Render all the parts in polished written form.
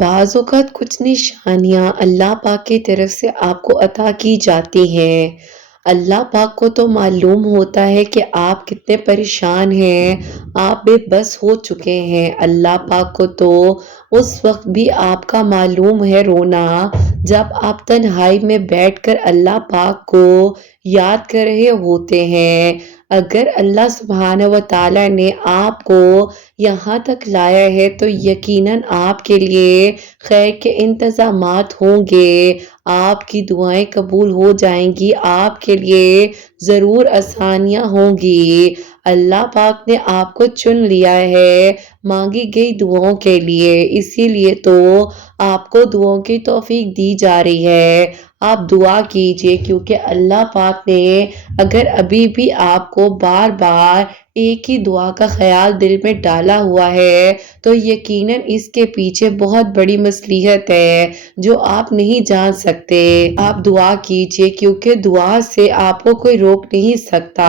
بعض اوقات کچھ نشانیاں اللہ پاک کی طرف سے آپ کو عطا کی جاتی ہیں۔ اللہ پاک کو تو معلوم ہوتا ہے کہ آپ کتنے پریشان ہیں، آپ بے بس ہو چکے ہیں۔ اللہ پاک کو تو اس وقت بھی آپ کا معلوم ہے رونا، جب آپ تنہائی میں بیٹھ کر اللہ پاک کو یاد کر رہے ہوتے ہیں۔ اگر اللہ سبحانہ و تعالیٰ نے آپ کو یہاں تک لایا ہے تو یقیناً آپ کے لیے خیر کے انتظامات ہوں گے، آپ کی دعائیں قبول ہو جائیں گی، آپ کے لیے ضرور آسانیاں ہوں گی۔ اللہ پاک نے آپ کو چن لیا ہے مانگی گئی دعاؤں کے لیے، اسی لیے تو آپ کو دعاؤں کی توفیق دی جا رہی ہے۔ آپ دعا کیجئے، کیونکہ اللہ پاک نے اگر ابھی بھی آپ کو بار بار ایک ہی دعا کا خیال دل میں ڈالا ہوا ہے تو یقیناً اس کے پیچھے بہت بڑی مصلحت ہے جو آپ نہیں جان سکتے۔ آپ دعا کیجئے، کیونکہ دعا سے آپ کو کوئی روک نہیں سکتا۔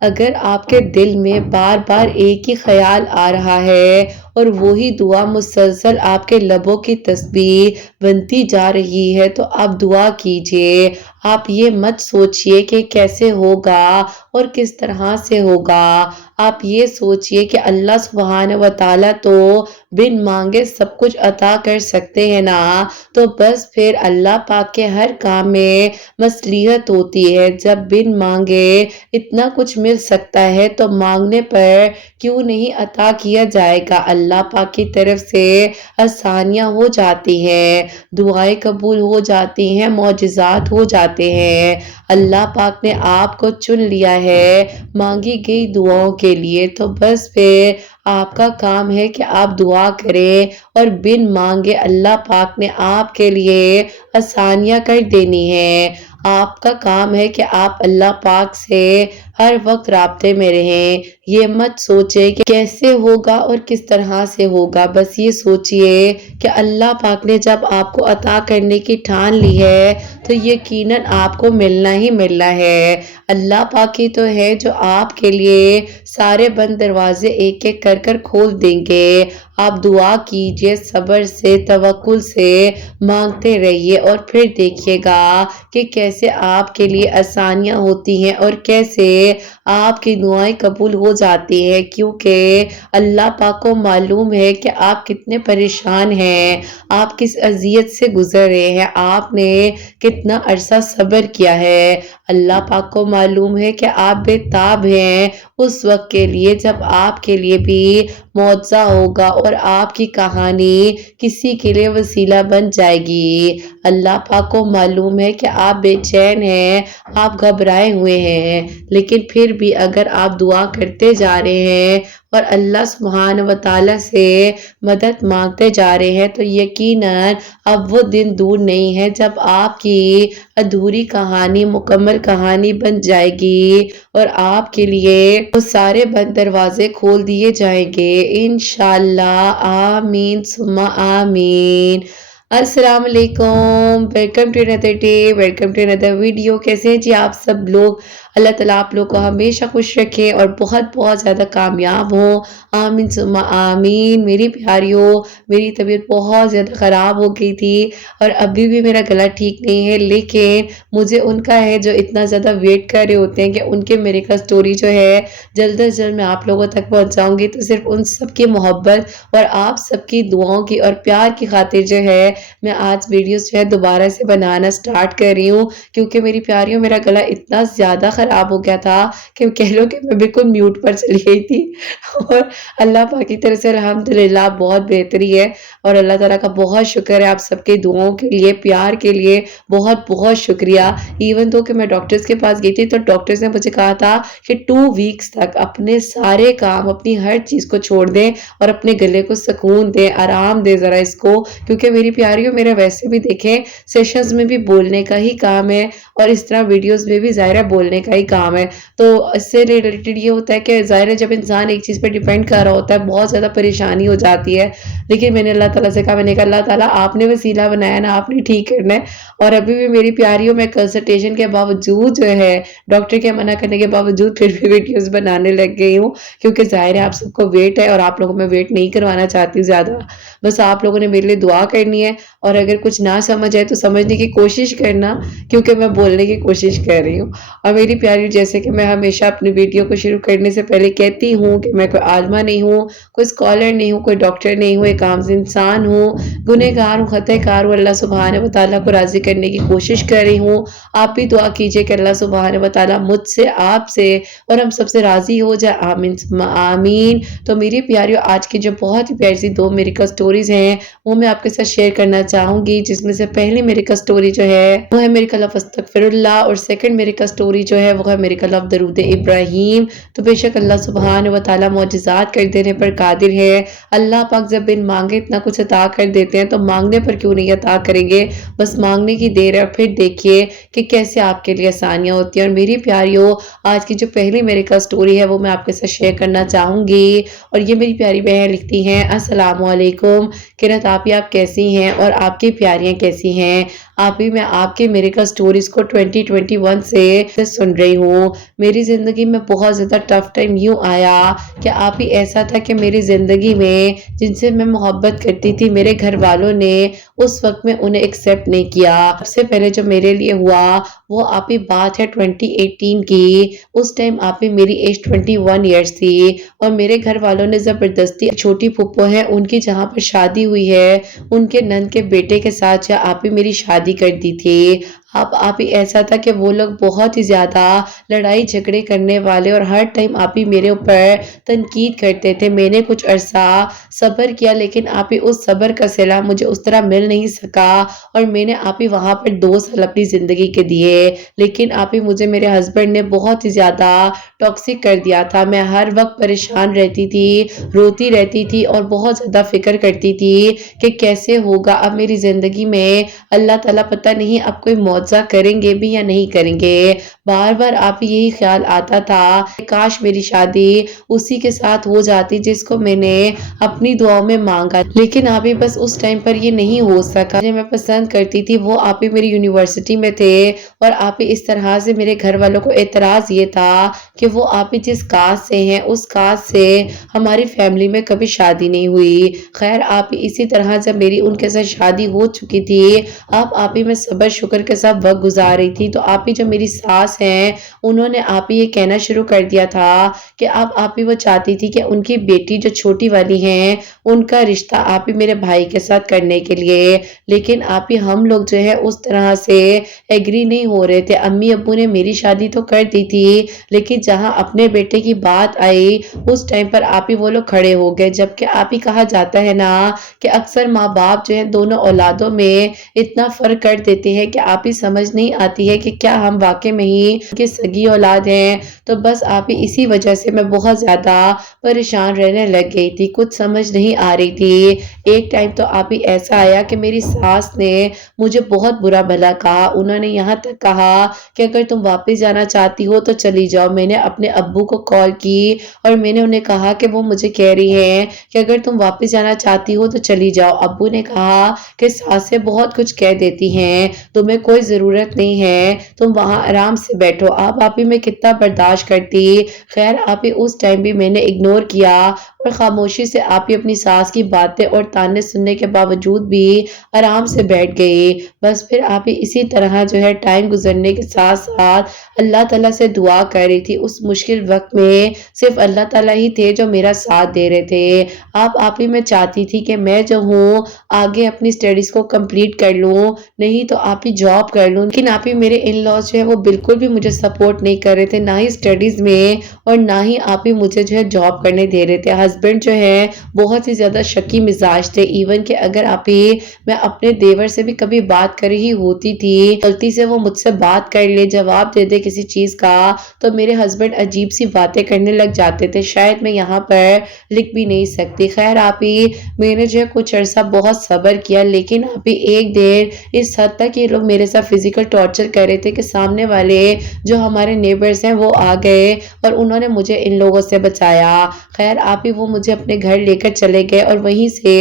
اگر آپ کے دل میں بار بار ایک ہی خیال آ رہا ہے اور وہی دعا مسلسل آپ کے لبوں کی تسبیح بنتی جا رہی ہے تو آپ دعا کیجئے۔ آپ یہ مت سوچئے کہ کیسے ہوگا اور کس طرح سے ہوگا، آپ یہ سوچئے کہ اللہ سبحانہ و تعالیٰ تو بن مانگے سب کچھ عطا کر سکتے ہیں نا، تو بس پھر اللہ پاک کے ہر کام میں مصلحت ہوتی ہے۔ جب بن مانگے اتنا کچھ مل سکتا ہے تو مانگنے پر کیوں نہیں عطا کیا جائے گا۔ اللہ پاک کی طرف سے آسانیاں ہو جاتی ہیں، دعائیں قبول ہو جاتی ہیں، معجزات ہو جاتے ہیں۔ اللہ پاک نے آپ کو چن لیا ہے مانگی گئی دعاؤں کے لیے، تو بس پھر آپ کا کام ہے کہ آپ دعا کریں اور بن مانگے اللہ پاک نے آپ کے لیے آسانیاں کر دینی ہیں۔ آپ کا کام ہے کہ آپ اللہ پاک سے ہر وقت رابطے میں رہیں۔ یہ مت سوچے کہ کیسے ہوگا اور کس طرح سے ہوگا، بس یہ سوچئے کہ اللہ پاک نے جب آپ کو عطا کرنے کی ٹھان لی ہے تو یقیناً آپ کو ملنا ہی ملنا ہے۔ اللہ پاک ہی تو ہے جو آپ کے لیے سارے بند دروازے ایک ایک کر کر کھول دیں گے۔ آپ دعا کیجئے، صبر سے، توکل سے مانگتے رہیے اور پھر دیکھیے گا کہ کیسے آپ کے لیے آسانیاں ہوتی ہیں اور کیسے آپ کی دعائیں قبول ہو جاتی ہیں، کیونکہ اللہ پاک کو معلوم ہے کہ آپ کتنے پریشان ہیں، آپ کس اذیت سے گزر رہے ہیں، آپ نے کتنا عرصہ صبر کیا ہے۔ اللہ پاک کو معلوم ہے کہ آپ بے تاب ہیں اس وقت کے لیے جب آپ کے لیے بھی معجزہ ہوگا اور آپ کی کہانی کسی کے لیے وسیلہ بن جائے گی۔ اللہ پاک کو معلوم ہے کہ آپ بے چین ہیں، آپ گھبرائے ہوئے ہیں، لیکن پھر بھی اگر آپ دعا کرتے جا رہے ہیں اور اللہ سبحانہ و تعالیٰ سے مدد مانگتے جا رہے ہیں تو یقیناً اب وہ دن دور نہیں ہے جب آپ کی ادھوری کہانی مکمل کہانی بن جائے گی اور آپ کے لیے وہ سارے بند دروازے کھول دیے جائیں گے انشاءاللہ۔ آمین ثم آمین۔ السلام علیکم، welcome to another day, welcome to another video. کیسے ہیں جی آپ سب لوگ؟ اللہ تعالیٰ آپ لوگ کو ہمیشہ خوش رکھے اور بہت بہت زیادہ کامیاب ہوں، آمین ثم آمین۔ میری پیاریوں، میری طبیعت بہت زیادہ خراب ہو گئی تھی اور ابھی بھی میرا گلا ٹھیک نہیں ہے، لیکن مجھے ان کا ہے جو اتنا زیادہ ویٹ کر رہے ہوتے ہیں کہ ان کے میرے کا سٹوری جو ہے جلد از جلد میں آپ لوگوں تک پہنچاؤں گی، تو صرف ان سب کی محبت اور آپ سب کی دعاؤں کی اور پیار کی خاطر جو ہے میں آج ویڈیوز جو ہے دوبارہ سے بنانا سٹارٹ کر رہی ہوں، کیونکہ میری پیاریوں میرا گلا اتنا زیادہ خراب ہو گیا تھا کہ کہہ لو کہ میں بالکل میوٹ پر چلی گئی تھی اور اللہ پاک کی طرف سے الحمدللہ بہت بہتری ہے اور اللہ تعالیٰ کا بہت شکر ہے آپ سب کے دعاؤں کے لیے، پیار کے لیے بہت بہت شکریہ۔ ایون تو کہ میں ڈاکٹرز کے پاس گئی تھی تو ڈاکٹرز نے مجھے کہا تھا کہ 2 ویکس تک اپنے سارے کام، اپنی ہر چیز کو چھوڑ دیں اور اپنے گلے کو سکون دیں، آرام دیں ذرا اس کو، کیونکہ میری پیاریوں میرا ویسے بھی دیکھیں سیشنز میں بھی بولنے کا ہی کام ہے اور اس طرح ویڈیوز میں بھی ظاہرہ بولنے کا کا ہی کام ہے۔ تو اس سے ریلیٹڈ یہ ہوتا ہے کہ ظاہر ہے جب انسان ایک چیز پہ ڈیپینڈ کر رہا ہوتا ہے بہت زیادہ پریشانی ہو جاتی ہے، لیکن میں نے اللہ تعالیٰ سے کہا، میں نے کہا اللہ تعالیٰ آپ نے وسیلہ بنایا نا، آپ نے ٹھیک کرنا ہے۔ اور ابھی بھی میری پیاریوں میں کنسلٹیشن کے باوجود جو ہے ڈاکٹر کے منع کرنے کے باوجود پھر بھی ویڈیوز بنانے لگ گئی ہوں، کیونکہ ظاہر ہے آپ سب کو ویٹ ہے اور آپ لوگوں میں ویٹ نہیں کروانا چاہتی ہوں زیادہ۔ بس آپ لوگوں نے میرے لیے دعا کرنی ہے، اور اگر کچھ نہ سمجھ آئے تو سمجھنے کی کوشش کرنا، کیونکہ میں بولنے کی کوشش کر رہی ہوں۔ اور میری پیاری، جیسے کہ میں ہمیشہ اپنی ویڈیو کو شروع کرنے سے پہلے کہتی ہوں کہ میں کوئی عالمہ نہیں ہوں، کوئی اسکالر نہیں ہوں، کوئی ڈاکٹر نہیں ہوں، ایک عام انسان ہوں، گنہگار ہوں، خطا کار ہوں۔ اللہ سبحانہ و تعالیٰ کو راضی کرنے کی کوشش کر رہی ہوں۔ آپ بھی دعا کیجئے کہ اللہ سبحانہ و تعالیٰ مجھ سے، آپ سے اور ہم سب سے راضی ہو جائے، آمین ثم آمین۔ تو میری پیاریوں، آج کی جو بہت ہی پیاری سی 2 میریکل سٹوریز ہیں وہ میں آپ کے ساتھ شیئر کرنا چاہوں گی، جس میں سے پہلی میریکل سٹوری جو ہے وہ ہے میریکل آف استغفر اللہ، اور سیکنڈ میریکل سٹوری جو ہے وہ ہے میریکل آف درود ابراہیم۔ تو بے شک اللہ سبحانہ و تعالیٰ معجزات کر دینے پر قادر ہے۔ اللہ پاک جب بن مانگے اتنا کچھ عطا کر دیتے ہیں، تو مانگنے پر کیوں نہیں عطا کریں گے، بس مانگنے کی دیر ہے۔ پھر دیکھیے کہ کیسے آپ کے لیے آسانیاں ہوتی ہیں۔ اور میری پیاریوں، آج کی جو پہلی میریکل سٹوری ہے وہ میں آپ کے ساتھ شیئر کرنا چاہوں گی، اور یہ میری پیاری بہن لکھتی ہیں، السلام علیکم قرۃ آپی، آپ کیسی ہیں اور آپ کی پیاریاں کیسی ہیں؟ آپی، میں آپ کے میریکل سٹوریز کو 2021 سے سن رہی ہوں۔ میری زندگی میں بہت زیادہ ٹف ٹائم یوں آیا کہ آپی ایسا تھا کہ میری زندگی میں جن سے میں محبت کرتی تھی، میرے گھر والوں نے اس وقت میں انہیں ایکسیپٹ نہیں کیا۔ سب سے پہلے جو میرے لیے ہوا وہ آپی بات ہے 2018 کی۔ اس ٹائم آپی میری ایج 21 ایئرس تھی، اور میرے گھر والوں نے زبردستی، چھوٹی پھپھو ہیں ان کی جہاں پر شادی ہوئی ہے، ان کے نند کے بیٹے کے ساتھ آپی میری شادی کر دی تھی۔ اب آپی ایسا تھا کہ وہ لوگ بہت ہی زیادہ لڑائی جھگڑے کرنے والے، اور ہر ٹائم آپی میرے اوپر تنقید کرتے تھے۔ میں نے کچھ عرصہ صبر کیا، لیکن آپی اس صبر کا صلہ مجھے اس طرح مل نہیں سکا، اور میں نے آپی وہاں پر 2 سال اپنی زندگی کے دیے، لیکن آپی مجھے میرے ہسبینڈ نے بہت ہی زیادہ ٹاکسک کر دیا تھا۔ میں ہر وقت پریشان رہتی تھی، روتی رہتی تھی، اور بہت زیادہ فکر کرتی تھی کہ کیسے ہوگا اب میری زندگی میں، اللہ تعالیٰ پتہ نہیں اب کوئی معجزہ کریں گے بھی یا نہیں کریں گے۔ بار بار آپ یہی خیال آتا تھا کہ کاش میری شادی اسی کے ساتھ ہو جاتی جس کو میں نے اپنی دعاؤں میں مانگا، لیکن آپی بس اس ٹائم پر یہ نہیں ہو سکا۔ جو میں پسند کرتی تھی وہ آپی میری یونیورسٹی میں تھے، اور آپی اس طرح سے میرے گھر والوں کو اعتراض یہ تھا کہ وہ آپی جس کاسٹ سے ہیں اس کاسٹ سے ہماری فیملی میں کبھی شادی نہیں ہوئی۔ خیر آپی اسی طرح جب میری ان کے ساتھ شادی ہو چکی تھی، اب آپی میں صبر شکر کے ساتھ وقت گزار رہی تھی، تو آپی جو میری ساس ہیں انہوں نے آپی یہ کہنا شروع کر دیا تھا کہ اب آپی وہ چاہتی تھی کہ ان کی بیٹی جو چھوٹی والی ہیں ان کا رشتہ آپی میرے بھائی کے ساتھ کرنے کے لیے، لیکن آپی ہم لوگ جو ہے اس طرح سے ایگری نہیں ہو رہے تھے۔ امی ابو نے میری شادی تو کر دی تھی، لیکن جہاں اپنے بیٹے کی بات آئی اس ٹائم پر آپی وہ لوگ کھڑے ہو گئے۔ جبکہ آپی کہا جاتا ہے نا کہ اکثر ماں باپ جو ہے دونوں اولادوں میں اتنا فرق کر دیتے ہیں کہ آپی سمجھ نہیں آتی ہے کہ کیا ہم واقع میں ہی ان کی سگی اولاد ہیں۔ تو بس آپی اسی وجہ سے میں بہت زیادہ پریشان رہنے لگ گئی تھی، کچھ سمجھ نہیں آ رہی تھی۔ ایک ٹائم تو آپی ایسا آیا کہ میری ساس نے مجھے بہت برا بھلا کہا، انہوں نے یہاں تک کہا کہ اگر تم واپس جانا چاہتی ہو تو چلی جاؤ۔ میں نے اپنے ابو کو کال کی اور میں نے انہیں کہا کہ وہ مجھے کہہ رہی ہیں کہ اگر تم واپس جانا چاہتی ہو تو چلی جاؤ۔ ابو نے کہا کہ ساسیں بہت کچھ کہہ دیتی ہیں، تمہیں کوئی ضرورت نہیں ہے، تم وہاں آرام سے بیٹھو۔ اب آپی میں کتنا برداشت کرتی۔ خیر آپی اس ٹائم بھی میں نے اگنور کیا، اور خاموشی سے آپی اپنی ساس کی باتیں اور تانے سننے کے باوجود بھی آرام سے بیٹھ گئی۔ بس پھر آپی اسی طرح جو ہے ٹائم گزرنے کے ساتھ ساتھ اللہ تعالیٰ سے دعا کر رہی تھی۔ اس مشکل وقت میں صرف اللہ تعالیٰ ہی تھے جو میرا ساتھ دے رہے تھے۔ اب آپی میں چاہتی تھی کہ میں جو ہوں آگے اپنی سٹڈیز کو کمپلیٹ کر لوں، نہیں تو آپی جاب کر لوں، لیکن آپی میرے ان لاز جو ہے وہ بالکل بھی مجھے سپورٹ نہیں کر رہے تھے، نہ ہی سٹڈیز میں اور نہ ہی آپی مجھے جو ہے جاب کرنے دے رہے تھے۔ ہسبینڈ جو ہے بہت ہی زیادہ شکی مزاج تھے، ایون کہ اگر آپ ہی میں اپنے دیور سے بھی کبھی بات کر رہی ہوتی تھی، غلطی سے وہ مجھ سے بات کر لے، جواب دے دے کسی چیز کا، تو میرے ہسبینڈ عجیب سی باتیں کرنے لگ جاتے تھے، شاید میں یہاں پر لکھ بھی نہیں سکتی۔ خیر آپ ہی میں نے جو ہے کچھ عرصہ بہت صبر کیا، لیکن آپ ہی ایک دیر اس حد تک یہ لوگ میرے ساتھ فزیکل ٹارچر کر رہے تھے کہ سامنے والے جو ہمارے نیبرز ہیں وہ آ گئے اور انہوں نے مجھے ان لوگوں سے بچایا۔ خیر آپ ہی وہ مجھے اپنے گھر لے کر چلے گئے اور وہیں سے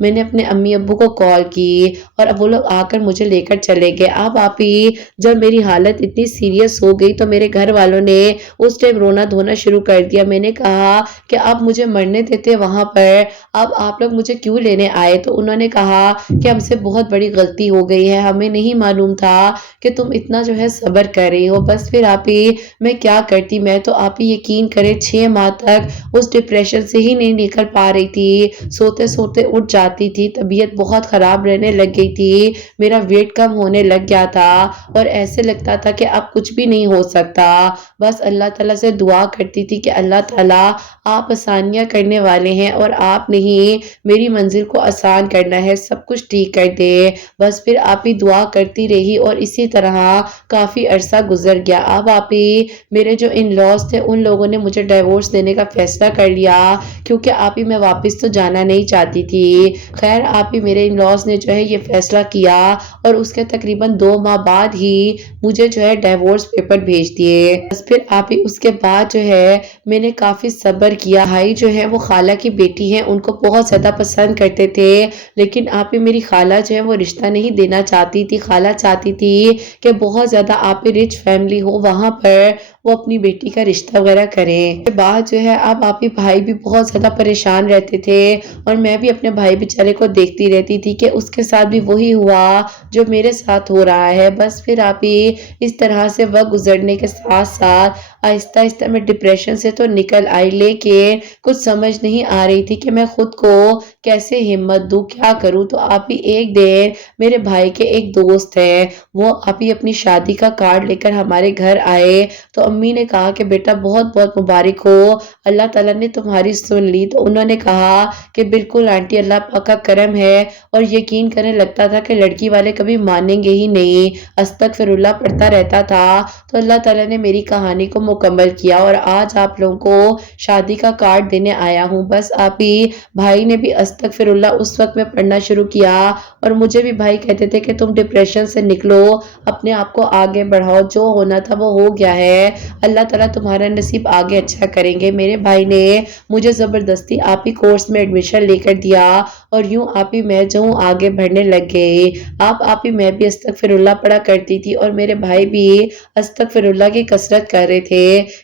میں نے اپنے امی ابو کو کال کی اور اب وہ لوگ آ کر مجھے لے کر چلے گئے۔ اب آپ ہی جب میری حالت اتنی سیریس ہو گئی تو میرے گھر والوں نے اس ٹائم رونا دھونا شروع کر دیا۔ میں نے کہا کہ آپ مجھے مرنے دیتے وہاں پر، اب آپ لوگ مجھے کیوں لینے آئے؟ تو انہوں نے کہا کہ ہم سے بہت بڑی غلطی ہو گئی ہے، ہمیں نہیں معلوم تھا کہ تم اتنا جو ہے صبر کر رہی ہو۔ بس پھر آپ ہی میں کیا کرتی، میں تو آپ ہی یقین کرے 6 ماہ تک اس ڈپریشن سے ہی نہیں نکل پا رہی تھی، سوتے سوتے اٹھ جاتی تھی، طبیعت بہت خراب رہنے لگ گئی تھی، میرا ویٹ کم ہونے لگ گیا تھا اور ایسے لگتا تھا کہ اب کچھ بھی نہیں ہو سکتا۔ بس اللہ تعالیٰ سے دعا کرتی تھی کہ اللہ تعالیٰ آپ آسانیاں کرنے والے ہیں اور آپ نہیں میری منزل کو آسان کرنا ہے، سب کچھ ٹھیک کر دے۔ بس پھر آپ ہی دعا کرتی رہی اور اسی طرح کافی عرصہ گزر گیا۔ اب آپ ہی میرے جو ان لاز تھے ان لوگوں نے مجھے ڈیورس دینے کا فیصلہ کر لیا، کیونکہ آپ ہی میں واپس تو جانا نہیں چاہتی تھی۔ خیر آپ ہی میرے ان لاز نے جو ہے یہ فیصلہ کیا اور اس کے تقریباً 2 ماہ بعد ہی مجھے جو ہے ڈیورس پیپر بھیج دیے۔ بس پھر آپ ہی اس کے بعد جو ہے میں نے کافی صبر کیا۔ بھائی جو ہے وہ خالہ کی بیٹی ہیں، ان کو بہت زیادہ پسند کرتے تھے، لیکن آپ ہی میری خالہ جو ہے وہ رشتہ نہیں دینا چاہتی تھی۔ خالہ چاہتی تھی کہ بہت زیادہ آپ ہی رچ فیملی ہو، وہاں پر وہ اپنی بیٹی کا رشتہ وغیرہ کریں۔ اس کے بعد جو ہے اب آپ ہی بھائی بھی بہت زیادہ پریشان رہتے تھے اور میں بھی اپنے بھائی بیچارے کو دیکھتی رہتی تھی کہ اس کے ساتھ بھی وہی ہوا جو میرے ساتھ ہو رہا ہے۔ بس پھر آپ ہی اس طرح سے وقت گزرنے کے ساتھ ساتھ آہستہ آہستہ میں ڈپریشن سے تو نکل آئی، لیکن کچھ سمجھ نہیں آ رہی تھی کہ میں خود کو کیسے ہمت دوں، کیا کروں۔ تو آپ ہی ایک دن میرے بھائی کے ایک دوست ہیں، وہ آپ ہی اپنی شادی کا کارڈ لے کر ہمارے گھر آئے، تو امی نے کہا کہ بیٹا بہت بہت مبارک ہو، اللہ تعالیٰ نے تمہاری سن لی۔ تو انہوں نے کہا کہ بالکل آنٹی، اللہ پاک کا کرم ہے، اور یقین کرنے لگتا تھا کہ لڑکی والے کبھی مانیں گے ہی نہیں، استغفر اللہ پڑھتا رہتا تھا۔ تو اللہ تعالیٰ نے میری کہانی کو مکمل کیا اور آج آپ لوگوں کو شادی کا کارڈ دینے آیا ہوں۔ بس آپ ہی بھائی نے بھی استغفر اللہ اس وقت میں پڑھنا شروع کیا اور مجھے بھی بھائی کہتے تھے کہ تم ڈپریشن سے نکلو، اپنے آپ کو آگے بڑھاؤ، جو ہونا تھا وہ ہو گیا ہے، اللہ تعالیٰ تمہارا نصیب آگے اچھا کریں گے۔ میرے بھائی نے مجھے زبردستی آپ ہی کورس میں ایڈمیشن لے کر دیا اور یوں آپ ہی میں جو آگے بڑھنے لگ گئی۔ آپ ہی میں بھی استغفر اللہ پڑھا کرتی تھی اور میرے بھائی بھی استغفر اللہ کی کثرت کر رہے تھے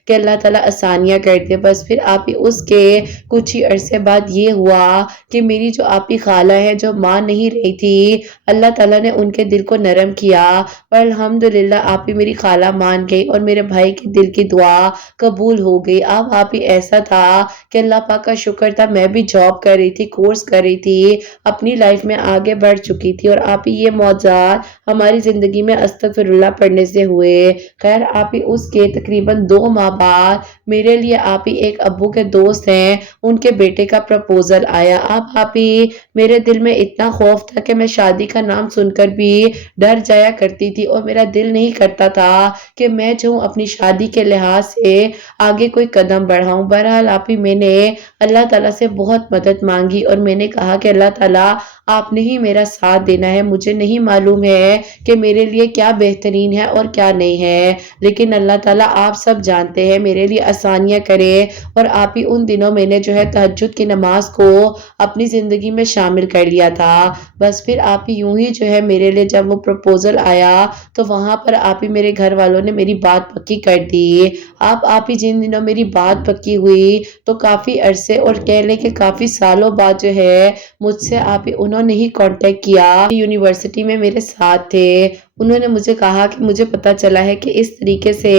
کہ اللہ تعالیٰ آسانیاں کر دے۔ بس پھر آپ ہی اس کے کچھ ہی عرصے بعد یہ ہوا کہ میری جو آپ ہی خالہ ہے جو مان نہیں رہی تھی، اللہ تعالیٰ نے ان کے دل کو نرم کیا اور الحمدللہ آپ ہی میری خالہ مان گئی اور میرے بھائی کے دل کی دعا قبول ہو گئی۔ اب آپ ہی ایسا تھا کہ اللہ پاک کا شکر تھا، میں بھی جاب کر رہی تھی، کورس کر رہی تھی، اپنی لائف میں آگے بڑھ چکی تھی، اور آپ ہی یہ معجزات ہماری زندگی میں استغفر اللہ پڑھنے سے ہوئے۔ خیر آپ ہی اس کے تقریباً 2 ماہ بعد میرے لیے آپ ہی ایک ابو کے دوست ہیں، ان کے بیٹے کا پرپوزل آیا۔ اب آپ ہی میرے دل میں اتنا خوف تھا کہ میں شادی کا نام سن کر بھی ڈر جایا کرتی تھی اور میرا دل نہیں کرتا تھا کہ میں جو اپنی شادی کے لحاظ سے آگے کوئی قدم بڑھاؤں۔ بہرحال آپ ہی میں نے اللہ تعالیٰ سے بہت مدد مانگی اور میں نے کہا کہ اللہ تعالیٰ آپ نے ہی میرا ساتھ دینا ہے، مجھے نہیں معلوم ہے کہ میرے لیے کیا بہترین ہے اور کیا نہیں ہے، لیکن اللہ تعالیٰ آپ سب جانتے ہیں، میرے لیے آسانیاں کرے۔ اور آپ ہی ان دنوں میں نے جو ہے تہجد کی نماز کو اپنی زندگی میں شامل کر لیا تھا۔ بس پھر آپ ہی یوں ہی جو ہے میرے لیے جب وہ پروپوزل آیا تو وہاں پر آپ ہی میرے گھر والوں نے میری بات پکی کر دی۔ اب آپ ہی جن دنوں میری بات پکی ہوئی تو کافی عرصے اور کہہ لیں کہ کافی سالوں بعد جو ہے مجھ سے آپ ہی انہوں نے ہی کانٹیکٹ کیا، یونیورسٹی میں میرے ساتھ تھے انہوں نے مجھے کہا کہ مجھے پتہ چلا ہے کہ اس طریقے سے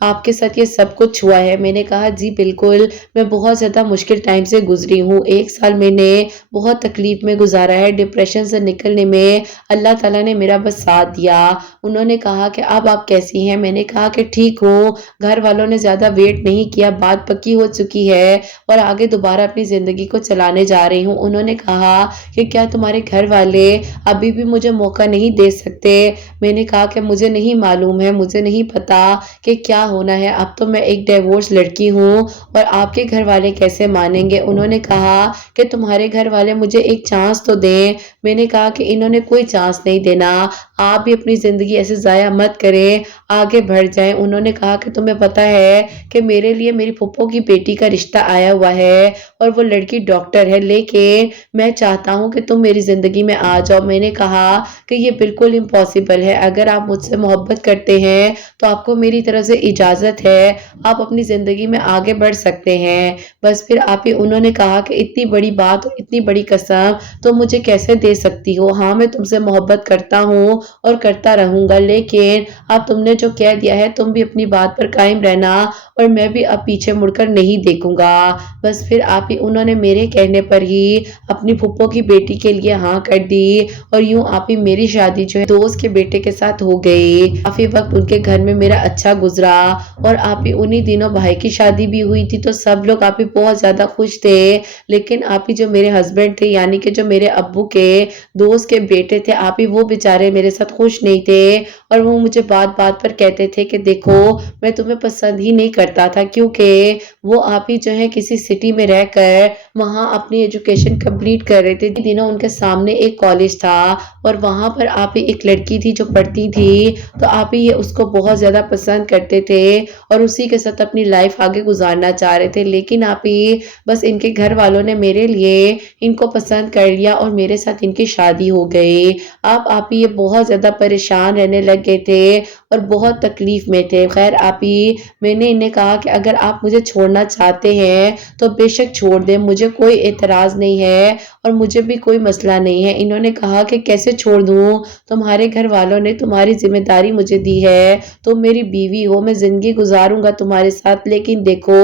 آپ کے ساتھ یہ سب کچھ ہوا ہے۔ میں نے کہا جی بالکل، میں بہت زیادہ مشکل ٹائم سے گزری ہوں۔ 1 سال میں نے بہت تکلیف میں گزارا ہے، ڈپریشن سے نکلنے میں اللہ تعالیٰ نے میرا بس ساتھ دیا۔ انہوں نے کہا کہ اب آپ کیسی ہیں؟ میں نے کہا کہ ٹھیک ہوں، گھر والوں نے زیادہ ویٹ نہیں کیا، بات پکی ہو چکی ہے اور آگے دوبارہ اپنی زندگی کو چلانے جا رہی ہوں۔ انہوں نے کہا کہ کیا تمہارے گھر والے ابھی بھی مجھے موقع نہیں دے سکتے؟ میں نے کہا کہ مجھے نہیں معلوم ہے، مجھے نہیں پتا کہ کیا ہونا ہے، اب تو میں ایک ڈیورس لڑکی ہوں اور آپ کے گھر والے کیسے مانیں گے؟ انہوں نے کہا کہ تمہارے گھر والے مجھے ایک چانس تو دیں۔ میں نے کہا کہ انہوں نے کوئی چانس نہیں دینا، آپ بھی اپنی زندگی ایسے ضائع مت کریں، آگے بڑھ جائیں۔ انہوں نے کہا کہ تمہیں پتہ ہے کہ میرے لیے میری پھپھو کی بیٹی کا رشتہ آیا ہوا ہے اور وہ لڑکی ڈاکٹر ہے، لیکن میں چاہتا ہوں کہ تم میری زندگی میں آ جاؤ۔ میں نے کہا کہ یہ بالکل امپاسبل ہے، اگر آپ مجھ سے محبت کرتے ہیں تو آپ کو میری طرف سے اجازت ہے، آپ اپنی زندگی میں آگے بڑھ سکتے ہیں۔ بس پھر آپ ہی انہوں نے کہا کہ اتنی بڑی بات، اتنی بڑی قسم تو مجھے کیسے دے سکتی ہو؟ ہاں میں تم سے محبت کرتا ہوں اور کرتا رہوں گا، لیکن اب تم نے جو کہہ دیا ہے تم بھی اپنی بات پر قائم رہنا اور میں بھی اب پیچھے مڑ کر نہیں دیکھوں گا۔ بس پھر آپ ہی انہوں نے میرے کہنے پر ہی اپنی پھپھو کی بیٹی کے لیے ہاں کر دی اور یوں آپ ہی میری شادی جو ہے دوست کے بیٹے کے ساتھ ہو گئی۔ کافی وقت ان کے گھر میں میرا اچھا گزرا اور آپ ہی انہی دنوں بھائی کی شادی بھی ہوئی تھی تو سب لوگ آپ ہی بہت زیادہ خوش تھے، لیکن آپ ہی جو میرے ہسبینڈ تھے یعنی کہ جو میرے ابو کے دوست کے بیٹے تھے، آپ ہی وہ بیچارے میرے ساتھ خوش نہیں تھے اور وہ مجھے بات بات پر کہتے تھے کہ دیکھو میں تمہیں پسند ہی نہیں کرتا تھا، کیونکہ وہ آپ ہی جو ہے کسی سٹی میں رہ کر وہاں اپنی ایجوکیشن کمپلیٹ کر رہے تھے۔ دنوں ان کے سامنے ایک کالج تھا اور وہاں پر آپ ہی ایک لڑکی تھی جو پڑھتی تھی، تو آپ ہی یہ اس کو بہت زیادہ پسند کرتے تھے اور اسی کے ساتھ اپنی لائف آگے گزارنا چاہ رہے تھے، لیکن آپ ہی بس ان کے گھر والوں نے میرے لیے ان کو پسند کر لیا اور میرے ساتھ ان کی شادی ہو گئی۔ اب آپ ہی یہ بہت زیادہ پریشان رہنے لگ گئے تھے اور بہت تکلیف میں تھے۔ خیر آپ ہی میں نے انہیں کہا کہ اگر آپ مجھے چھوڑنا چاہتے ہیں تو بے شک چھوڑ دیں، مجھے کوئی اعتراض نہیں ہے اور مجھے بھی کوئی مسئلہ نہیں ہے۔ انہوں نے کہا کہ کیسے چھوڑ دوں، تمہارے گھر والوں نے تمہاری ذمہ داری مجھے دی ہے، تم میری بیوی ہو، میں زندگی گزاروں گا تمہارے ساتھ، لیکن دیکھو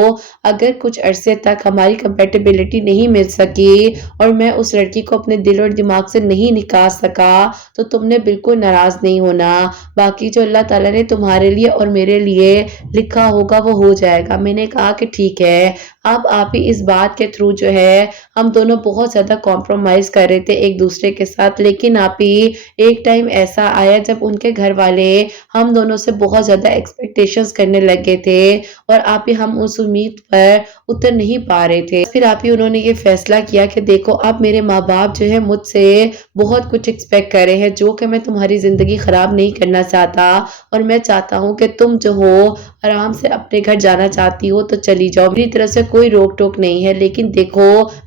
اگر کچھ عرصے تک ہماری کمپیٹیبلٹی نہیں مل سکی اور میں اس لڑکی کو اپنے دل اور دماغ سے نہیں نکال سکا تو تم نے بالکل ناراض نہیں ہونا، باقی جو اللہ تعالیٰ نے تمہارے لیے اور میرے لیے لکھا ہوگا وہ ہو جائے گا۔ میں نے کہا کہ ٹھیک ہے۔ اب آپ ہی اس بات کے تھرو جو ہے ہم دونوں بہت زیادہ کمپرومائز کر رہے تھے ایک دوسرے کے ساتھ، لیکن آپ ہی ایک ٹائم ایسا آیا جب ان کے گھر والے ہم دونوں سے بہت زیادہ ایکسپیکٹیشنز کرنے لگے تھے اور آپ ہی ہم اس امید پر اتر نہیں پا رہے تھے۔ پھر آپ ہی انہوں نے یہ فیصلہ کیا کہ دیکھو اب میرے ماں باپ جو ہے مجھ سے بہت کچھ ایکسپیکٹ کر رہے ہیں، جو کہ میں تمہاری زندگی خراب نہیں کرنا چاہتا اور میں چاہتا ہوں کہ تم جو ہو آرام سے اپنے گھر جانا چاہتی ہو تو چلی جاؤ، میری طرف سے کوئی روک ٹوک نہیں ہے، لیکن دیکھو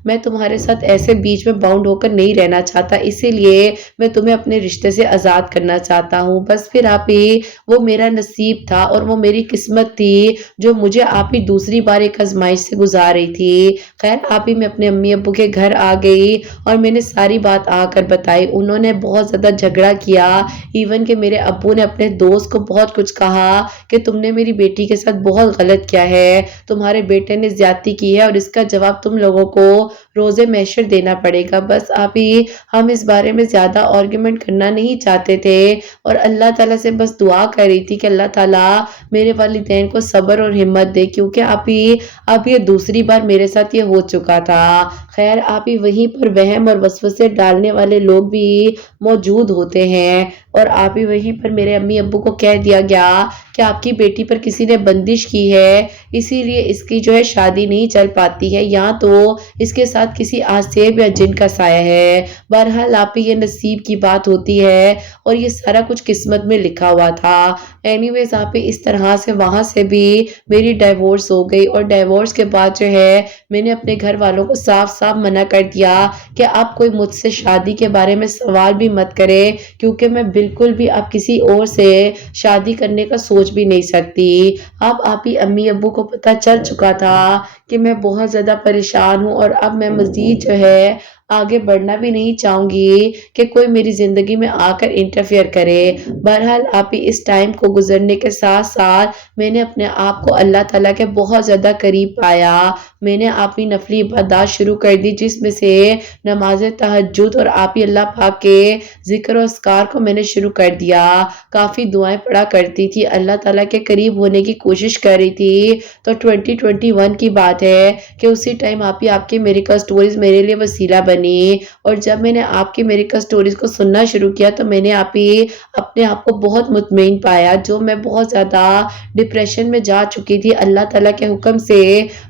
میں تمہارے ساتھ ایسے بیچ میں باؤنڈ ہو کر نہیں رہنا چاہتا، اسی لیے میں تمہیں اپنے رشتے سے آزاد کرنا چاہتا ہوں۔ بس پھر آپ ہی وہ میرا نصیب تھا اور وہ میری قسمت تھی جو مجھے آپ ہی دوسری بار ایک آزمائش سے گزار رہی تھی۔ خیر آپ ہی میں اپنے امی ابو کے گھر آ گئی اور میں نے ساری بات آ کر بتائی۔ انہوں نے بہت زیادہ جھگڑا کیا، ایون کہ میرے ابو نے اپنے دوست کو بہت کچھ کہا کہ تم نے میری بیٹی کے ساتھ بہت غلط کیا ہے، تمہارے بیٹے نے زیادتی کی ہے اور اس کا جواب تم لوگوں کو روزے محشر دینا پڑے گا۔ بس آپ ہی ہم اس بارے میں زیادہ آرگیومنٹ کرنا نہیں چاہتے تھے اور اللہ تعالیٰ سے بس دعا کر رہی تھی کہ اللہ تعالیٰ میرے والدین کو صبر اور ہمت دے، کیونکہ آپ ہی اب یہ دوسری بار میرے ساتھ یہ ہو چکا تھا۔ خیر آپ ہی وہیں پر وہم اور وسوسے ڈالنے والے لوگ بھی موجود ہوتے ہیں اور آپ ہی وہیں پر میرے امی ابو کو کہہ دیا گیا کہ آپ کی بیٹی پر کسی نے بندش کی ہے، اسی لیے اس کی جو ہے شادی نہیں چل پاتی ہے، یا تو اس کے ساتھ کسی آسیب یا جن کا سایہ ہے۔ بہرحال آپ ہی یہ نصیب کی بات ہوتی ہے اور یہ سارا کچھ قسمت میں لکھا ہوا تھا۔ اینی ویز آپ ہی اس طرح سے وہاں سے بھی میری ڈائیورس ہو گئی اور ڈائیورس کے بعد جو ہے میں نے اپنے گھر والوں کو صاف صاف منع کر دیا کہ آپ کوئی مجھ سے شادی کے بارے میں سوال بھی مت کرے، کیونکہ میں بالکل بھی اب کسی اور سے شادی کرنے کا سوچ بھی نہیں سکتی۔ اب آپ ہی امی ابو کو پتہ چل چکا تھا کہ میں بہت زیادہ پریشان ہوں اور اب میں مزید جو ہے آگے بڑھنا بھی نہیں چاہوں گی کہ کوئی میری زندگی میں آ کر انٹرفیئر کرے۔ بہرحال آپ ہی اس ٹائم کو گزرنے کے ساتھ ساتھ میں نے اپنے آپ کو اللہ تعالیٰ کے بہت زیادہ قریب پایا۔ میں نے آپ ہی نفلی عبادات شروع کر دی، جس میں سے نماز تہجد اور آپ ہی اللہ پاک کے ذکر و اذکار کو میں نے شروع کر دیا۔ کافی دعائیں پڑھا کرتی تھی، اللہ تعالیٰ کے قریب ہونے کی کوشش کر رہی تھی۔ تو 2021 کی بات ہے کہ اسی ٹائم آپ کی میریکل سٹوریز میرے لیے وسیلہ بنی، اور جب میں نے آپ کی میریکل سٹوریز کو سننا شروع کیا تو میں نے اپنے آپ کو بہت مطمئن پایا۔ جو میں بہت زیادہ ڈپریشن میں جا چکی تھی، اللہ تعالیٰ کے حکم سے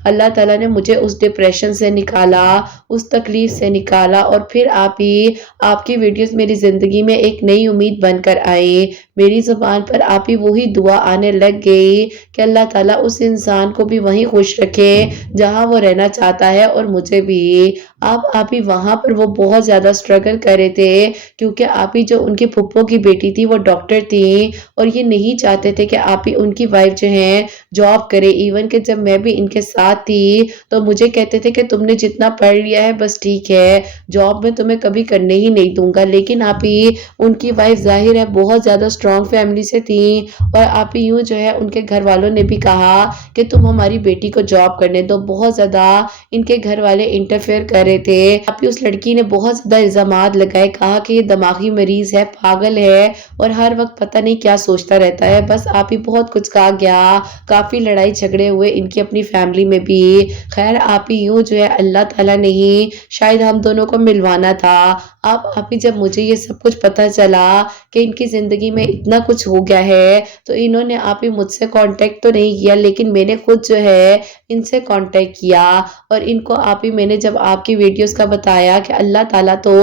اللہ تعالیٰ نے مجھے اس ڈپریشن سے نکالا، اس تکلیف سے نکالا، اور پھر آپ کی ویڈیوز میری زندگی میں ایک نئی امید بن کر آئی۔ میری زبان پر آپ ہی وہی دعا آنے لگ گئی کہ اللہ تعالیٰ اس انسان کو بھی وہیں خوش رکھے جہاں وہ رہنا چاہتا ہے، اور مجھے بھی۔ آپ ہی وہاں پر وہ بہت زیادہ سٹرگل کر رہے تھے، کیونکہ آپ ہی جو ان کی پھپھو کی بیٹی تھی وہ ڈاکٹر تھی، اور یہ نہیں چاہتے تھے کہ آپ ہی ان کی وائف جو ہیں جاب کرے۔ ایون کہ جب میں بھی ان کے ساتھ تھی تو مجھے کہتے تھے کہ تم نے جتنا پڑھ لیا ہے بس ٹھیک ہے، جاب میں تمہیں کبھی کرنے ہی نہیں دوں گا۔ لیکن آپ ہی ان کی وائف ظاہر ہے بہت زیادہ سٹرونگ فیملی سے تھیں، اور آپ ہی یوں جو ہے ان کے گھر والوں نے بھی کہا کہ تم ہماری بیٹی کو جاب کرنے دو۔ بہت زیادہ ان کے گھر والے انٹرفیئر کر رہے تھے۔ آپ ہی اس لڑکی نے بہت زیادہ الزامات لگائے، کہا کہ یہ دماغی مریض ہے، پاگل ہے، اور ہر وقت پتہ نہیں کیا سوچتا رہتا ہے۔ بس آپ ہی بہت کچھ کہا گیا، کافی لڑائی جھگڑے ہوئے ان کی اپنی فیملی میں بھی۔ خیر آپ ہی یوں جو ہے اللہ تعالیٰ نے ہی شاید ہم دونوں کو ملوانا تھا۔ آپ ہی جب مجھے یہ سب کچھ پتہ چلا کہ ان کی زندگی میں اتنا کچھ ہو گیا ہے تو انہوں نے آپ ہی مجھ سے کانٹیکٹ تو نہیں کیا، لیکن میں نے خود جو ہے ان سے کانٹیکٹ کیا، اور ان کو آپ ہی میں نے جب آپ کی ویڈیوز کا بتایا کہ اللہ تعالیٰ تو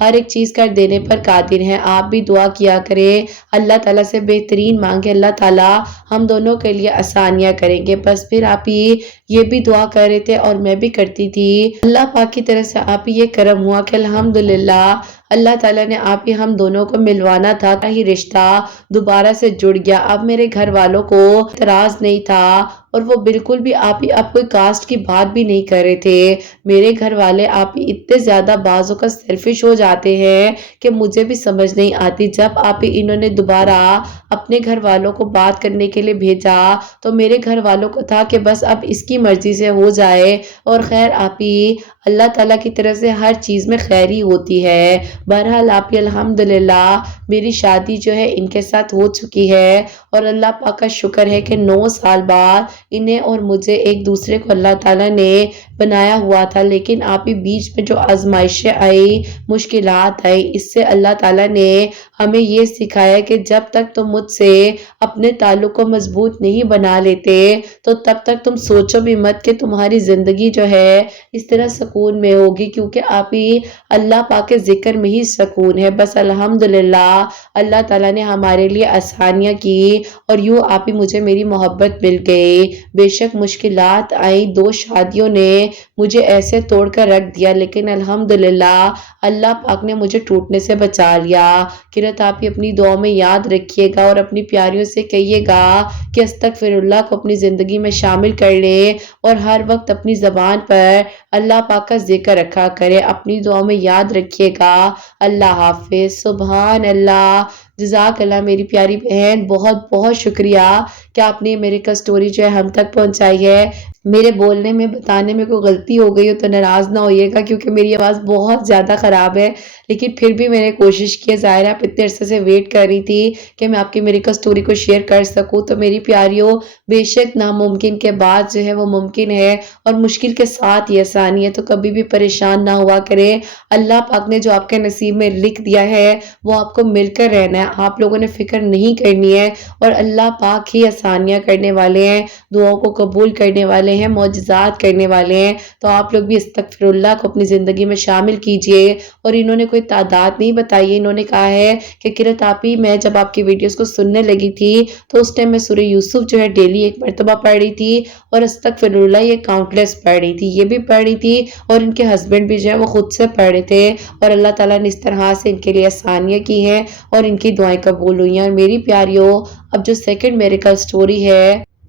ہر ایک چیز کر دینے پر قادر ہیں، آپ بھی دعا کیا کریں، اللہ تعالیٰ سے بہترین مانگے، اللہ تعالیٰ ہم دونوں کے لیے آسانیاں کریں گے۔ بس پھر آپ ہی یہ بھی دعا کر رہے تھے اور میں بھی کرتی تھی۔ اللہ پاک کی طرف سے آپ ہی یہ کرم ہوا کہ الحمدللہ اللہ تعالیٰ نے آپ ہی ہم دونوں کو ملوانا تھا، ہی رشتہ دوبارہ سے جڑ گیا۔ اب میرے گھر والوں کو اعتراض نہیں تھا، اور وہ بالکل بھی آپ کوئی کاسٹ کی بات بھی نہیں کر رہے تھے۔ میرے گھر والے آپ ہی اتنے زیادہ بعضوں کا سیلفش ہو جاتے ہیں کہ مجھے بھی سمجھ نہیں آتی۔ جب آپ ہی انہوں نے دوبارہ اپنے گھر والوں کو بات کرنے کے لیے بھیجا تو میرے گھر والوں کو تھا کہ بس اب اس کی مرضی سے ہو جائے، اور خیر آپ ہی اللہ تعالیٰ کی طرف سے ہر چیز میں خیر ہی ہوتی ہے۔ بہرحال آپ ہی الحمدللہ میری شادی جو ہے ان کے ساتھ ہو چکی ہے، اور اللہ پاک کا شکر ہے کہ 9 سال بعد انہیں اور مجھے ایک دوسرے کو اللہ تعالیٰ نے بنایا ہوا تھا۔ لیکن آپ ہی بیچ میں جو آزمائشیں آئی، مشکلات آئی، اس سے اللہ تعالیٰ نے ہمیں یہ سکھایا کہ جب تک تم مجھ سے اپنے تعلق کو مضبوط نہیں بنا لیتے تو تب تک تم سوچو بھی مت کہ تمہاری زندگی جو ہے اس طرح سکون میں ہوگی، کیونکہ آپ ہی اللہ پاک کے ذکر میں ہی سکون ہے۔ بس الحمدللہ اللہ تعالیٰ نے ہمارے لیے آسانیاں کی، اور یوں آپ ہی مجھے میری محبت مل گئی۔ بے شک مشکلات آئیں، 2 شادیوں نے مجھے ایسے توڑ کر رکھ دیا، لیکن الحمدللہ اللہ پاک نے مجھے ٹوٹنے سے بچا لیا۔ قرت آپ ہی اپنی دعاؤں میں یاد رکھیے گا، اور اپنی پیاریوں سے کہیے گا کہ استغفر اللہ کو اپنی زندگی میں شامل کر لیں، اور ہر وقت اپنی زبان پر اللہ پاک کا ذکر رکھا کرے۔ اپنی دعاؤں میں یاد رکھیے گا۔ اللہ حافظ۔ سبحان اللہ۔ جزاک اللہ میری پیاری بہن، بہت بہت شکریہ کہ آپ نے میری سٹوری جو ہے ہم تک پہنچائی ہے۔ میرے بولنے میں بتانے میں کوئی غلطی ہو گئی ہو تو ناراض نہ ہوئیے گا، کیونکہ میری آواز بہت زیادہ خراب ہے، لیکن پھر بھی میں نے کوشش کی ہے۔ ظاہر ہے آپ اتنے عرصے سے ویٹ کر رہی تھی کہ میں آپ کی میری سٹوری کو شیئر کر سکوں، تو میری پیاریوں بے شک ناممکن کے بعد جو ہے وہ ممکن ہے، اور مشکل کے ساتھ یہ آسانی ہے، تو کبھی بھی پریشان نہ ہوا کریں۔ اللہ پاک نے جو آپ کے نصیب میں لکھ دیا ہے وہ آپ کو مل کر رہنا ہے، آپ لوگوں نے فکر نہیں کرنی ہے، اور اللہ پاک ہی آسانیاں کرنے والے ہیں، دعاؤں کو قبول کرنے والے ہیں، معجزات کرنے والے ہیں۔ تو آپ لوگ بھی استغفر اللہ کو اپنی زندگی میں شامل کیجئے۔ اور انہوں نے کوئی تعداد نہیں بتائی، انہوں نے کہا ہے کہ قرت آپ ہی میں جب آپ کی ویڈیوز کو سننے لگی تھی تو اس ٹائم میں سورہ یوسف جو ہے ڈیلی 1 مرتبہ پڑھ رہی تھی، اور استغفر اللہ یہ کاؤنٹلیس پڑھ رہی تھی، یہ بھی پڑھ رہی تھی، اور ان کے ہسبینڈ بھی جو ہے وہ خود سے پڑھ رہے تھے، اور اللہ تعالیٰ نے اس طرح سے ان کے لیے آسانیاں کی ہیں، اور ان کی دعائیں قبول ہوئی ہیں۔ اور میری پیاریوں اب جو سیکنڈ میریکل سٹوری ہے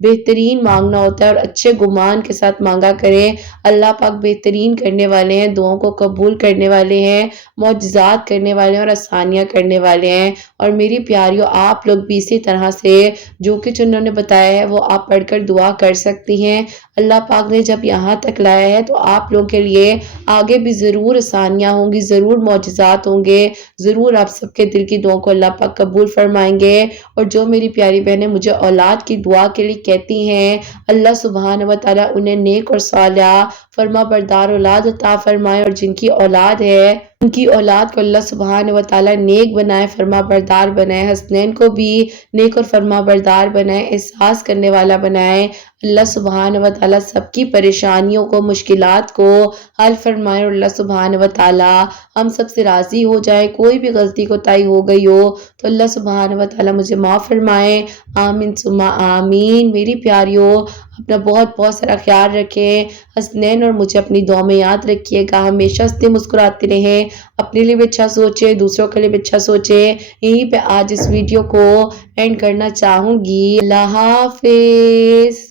بہترین مانگنا ہوتا ہے اور اچھے گمان کے ساتھ مانگا کریں۔ اللہ پاک بہترین کرنے والے ہیں، دعاؤں کو قبول کرنے والے ہیں، معجزات کرنے والے ہیں اور آسانیاں کرنے والے ہیں۔ اور میری پیاریوں، آپ لوگ بھی اسی طرح سے جو کچھ انہوں نے بتایا ہے وہ آپ پڑھ کر دعا کر سکتی ہیں۔ اللہ پاک نے جب یہاں تک لایا ہے تو آپ لوگوں کے لیے آگے بھی ضرور آسانیاں ہوں گی، ضرور معجزات ہوں گے، ضرور آپ سب کے دل کی دعاؤں کو اللہ پاک قبول فرمائیں گے۔ اور جو میری پیاری بہنیں مجھے اولاد کی دعا کے لیے کہتی ہیں، اللہ سبحانہ و تعالیٰ انہیں نیک اور صالحہ فرما بردار اولاد عطا فرمائے، اور جن کی اولاد ہے ان کی اولاد کو اللہ سبحانہ و تعالیٰ نیک بنائے، فرما بردار بنائے، حسنین کو بھی نیک اور فرما بردار بنائے، احساس کرنے والا بنائے۔ اللہ سبحانہ و تعالیٰ سب کی پریشانیوں کو، مشکلات کو حل فرمائے، اور اللہ سبحانہ و تعالیٰ ہم سب سے راضی ہو جائے۔ کوئی بھی غلطی کوتاہی ہو گئی ہو تو اللہ سبحانہ و تعالیٰ مجھے معاف فرمائے، آمین ثم آمین۔ میری پیاریوں، اپنا بہت بہت سارا خیال رکھیں، حسنین اور مجھے اپنی دعا میں یاد رکھیے گا، ہمیشہ ہنستے مسکراتے رہیں، اپنے لیے بھی اچھا سوچیں، دوسروں کے لیے بھی اچھا سوچیں۔ یہیں پہ آج اس ویڈیو کو اینڈ کرنا چاہوں گی۔ اللہ حافظ۔